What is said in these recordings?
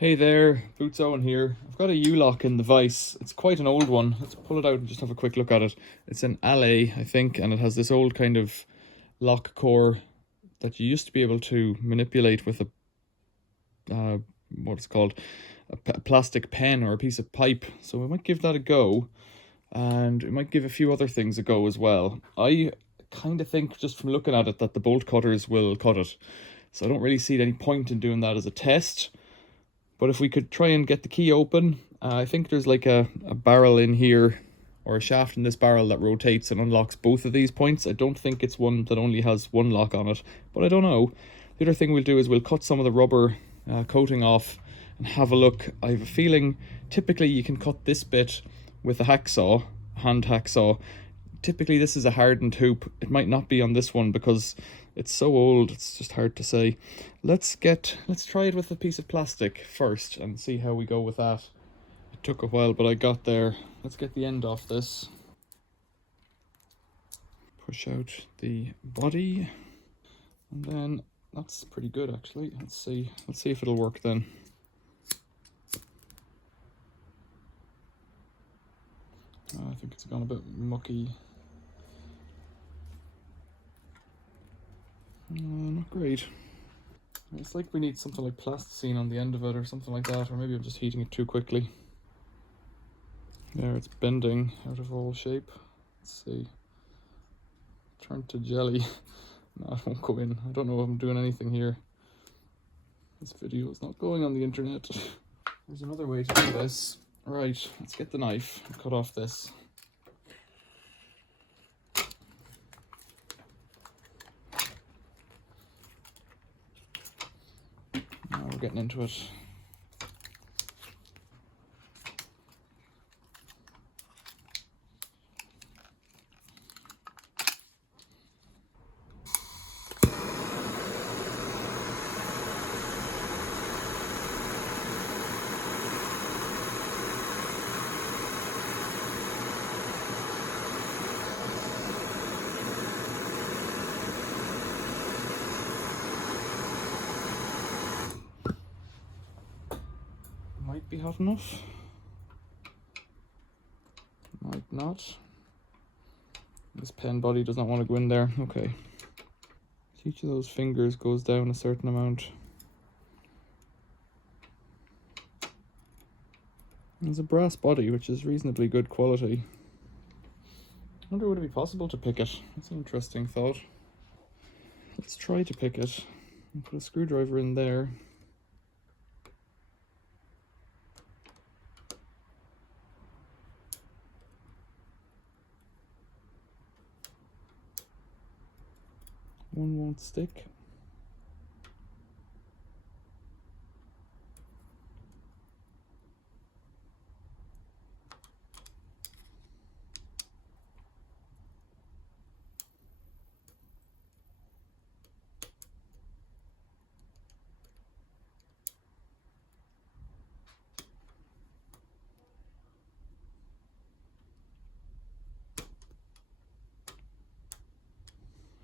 Hey there, Boots Owen here. I've got a U-lock in the vise. It's quite an old one. Let's pull it out and just have a quick look at it. It's an Allez, I think, and it has this old kind of lock core that you used to be able to manipulate with what it's called, a plastic pen or a piece of pipe. So we might give that a go, and we might give a few other things a go as well. I kind of think, just from looking at it, that the bolt cutters will cut it. So I don't really see any point in doing that as a test. But if we could try and get the key open, I think there's like a barrel in here, or a shaft in this barrel that rotates and unlocks both of these points. I don't think it's one that only has one lock on it, but I don't know. The other thing we'll do is we'll cut some of the rubber coating off and have a look. I have a feeling typically you can cut this bit with a hacksaw, hand hacksaw. Typically this is a hardened hoop. It might not be on this one because it's so old, it's just hard to say. Let's try it with a piece of plastic first and see how we go with that. It took a while, but I got there. Let's get the end off this. Push out the body, and then that's pretty good actually. Let's see if it'll work then. I think it's gone a bit mucky. Not great. It's like we need something like plasticine on the end of it or something like that, or maybe I'm just heating it too quickly. There, it's bending out of all shape. Let's see. Turn to jelly. No, it won't go in. I don't know if I'm doing anything here. This video is not going on the internet. There's another way to do this. Right, let's get the knife and cut off this. Now we're getting into it. Might be hot enough. Might not. This pen body does not want to go in there. Okay. Each of those fingers goes down a certain amount. It's a brass body, which is reasonably good quality. I wonder, would it be possible to pick it? That's an interesting thought. Let's try to pick it and put a screwdriver in there. One won't stick.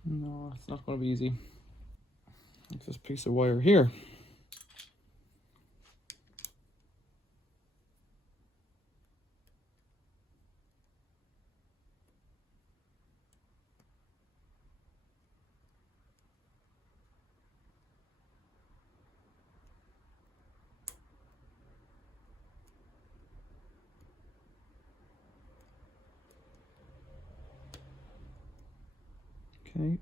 No, it's not going to be easy. Like this piece of wire here. Okay.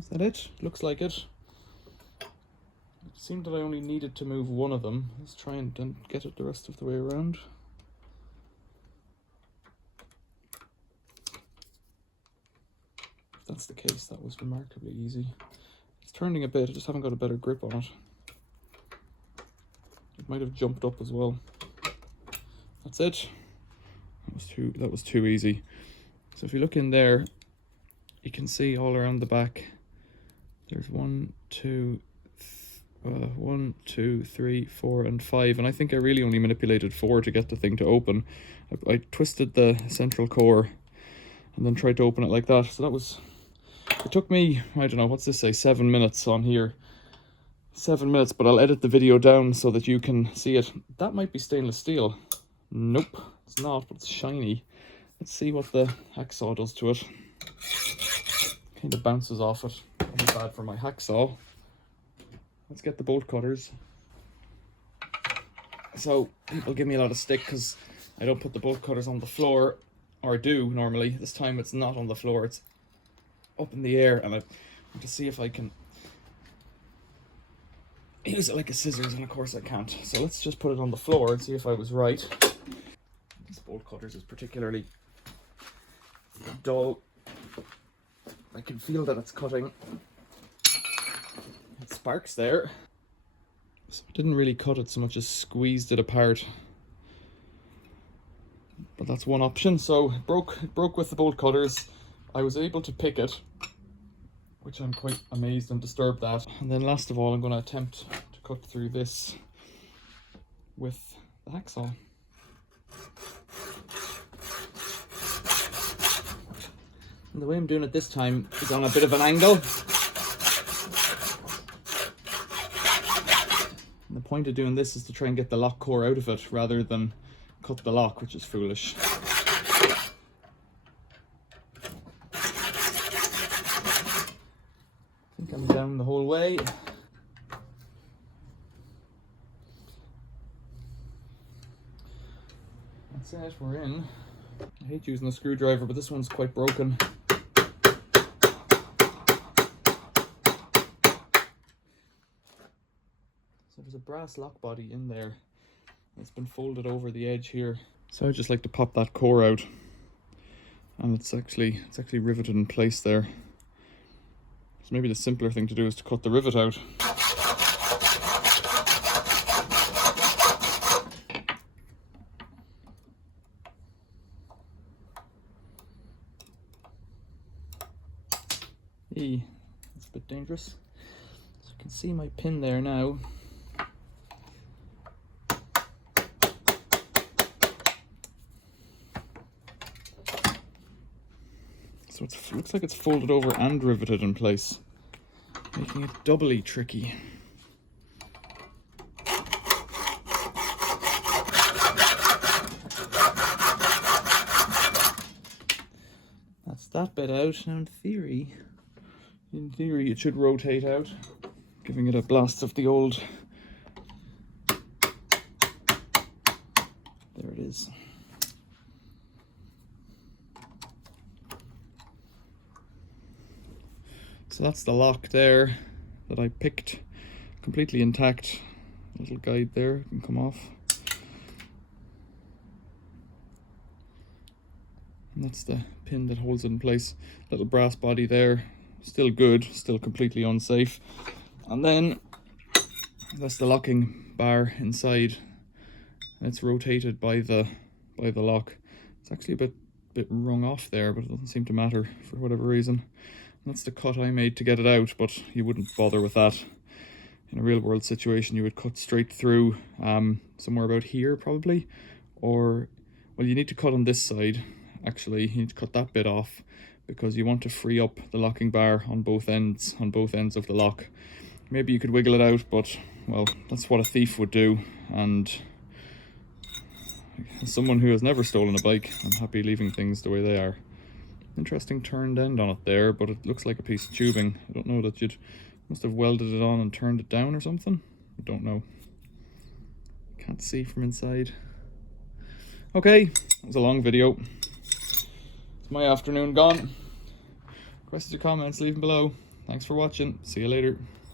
Is that it? Looks like it. It seemed that I only needed to move one of them. Let's try and then get it the rest of the way around. If that's the case, that was remarkably easy. It's turning a bit, I just haven't got a better grip on it. It might have jumped up as well. That's it. That was too easy. So if you look in there, you can see all around the back, there's 1, 2, 1, 2, 3, 4, and 5, and I think I really only manipulated 4 to get the thing to open. I twisted the central core and then tried to open it like that. So that was, it took me, I don't know, what's this say, 7 minutes on here. 7 minutes, but I'll edit the video down so that you can see it. That might be stainless steel. Nope, it's not, but it's shiny. Let's see what the hacksaw does to it. Kind of bounces off it. Not bad for my hacksaw. Let's get the bolt cutters. So people give me a lot of stick because I don't put the bolt cutters on the floor, or do normally. This time it's not on the floor, it's up in the air, and I want to see if I can use it like a scissors, and of course I can't. So let's just put it on the floor and see if I was right. This bolt cutters is particularly dull. I can feel that it's cutting. It sparks there. So I didn't really cut it so much as squeezed it apart. But that's one option. So it broke with the bolt cutters. I was able to pick it, which I'm quite amazed and disturbed at. And then last of all, I'm going to attempt to cut through this with the hacksaw. And the way I'm doing it this time is on a bit of an angle. And the point of doing this is to try and get the lock core out of it rather than cut the lock, which is foolish. I think I'm down the whole way. That's it, we're in. I hate using a screwdriver, but this one's quite broken. So there's a brass lock body in there. It's been folded over the edge here. So I just like to pop that core out, and it's actually riveted in place there. So maybe the simpler thing to do is to cut the rivet out. Hey, that's a bit dangerous. So you can see my pin there now. So it looks like it's folded over and riveted in place, making it doubly tricky. That's that bit out. Now in theory it should rotate out, giving it a blast of the old. There it is. So that's the lock there that I picked, completely intact. Little guide there, can come off. And that's the pin that holds it in place. Little brass body there, still good, still completely unsafe. And then that's the locking bar inside. And it's rotated by the lock. It's actually a bit wrung off there, but it doesn't seem to matter for whatever reason. That's the cut I made to get it out, but you wouldn't bother with that. In a real world situation, you would cut straight through somewhere about here probably, or, well, you need to cut on this side. Actually, you need to cut that bit off because you want to free up the locking bar on both ends of the lock. Maybe you could wiggle it out, but, well, that's what a thief would do. And as someone who has never stolen a bike, I'm happy leaving things the way they are. Interesting turned end on it there, but it looks like a piece of tubing. I don't know that you'd must have welded it on and turned it down or something. I don't know. Can't see from inside. Okay, that was a long video. It's my afternoon gone. Questions or comments, leave them below. Thanks for watching. See you later.